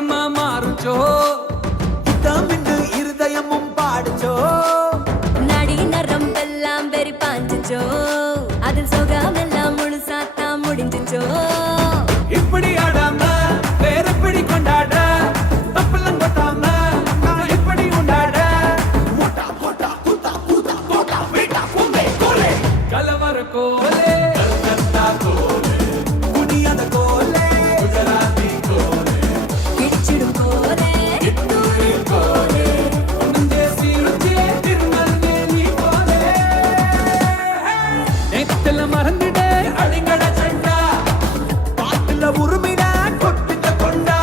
மந்திரமா மாறுச்சோ தமிழ் இருதயமும் பாடுச்சோ நடி நரம்பெல்லாம் வெறி பாஞ்சுச்சோ அதில் சொகாமெல்லாம் முழுசாத்தா முடிஞ்சுச்சோ இப்படி ஆடாம வேற எப்படி கொண்டாட தப்பெல்லாம் கொட்டாம நான் எப்படி உண்டாட மூட்டா போட்டா கூத்தா கூத்தா போட்டா வீட்டா கும்பே கோலே கலவர கோலே கல்கத்தா கோலே குனியாத கோலே குஜராத்தி கோலே பிடிச்சிடும் கோலே இட்டூரி கோலே தேசி ருச்சியே திருநெல்வேலி கோலே நேத்துல மறந்துட அடிங்கட சண்டா பாட்டுல உருமிட கொட்டிட்ட கொண்டா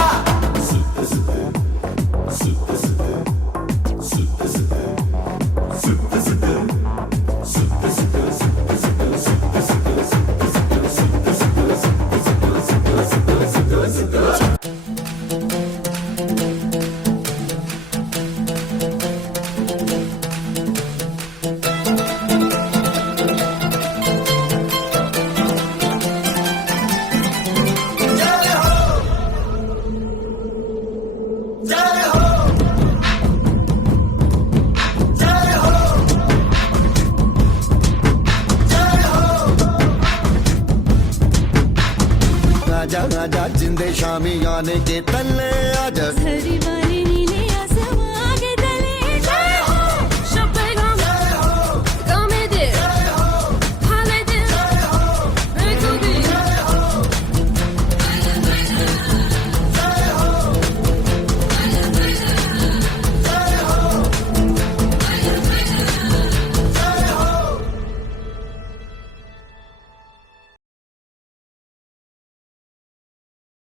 आजा आजा जिंदे शामी आने के तल्ले आजा हरी वाली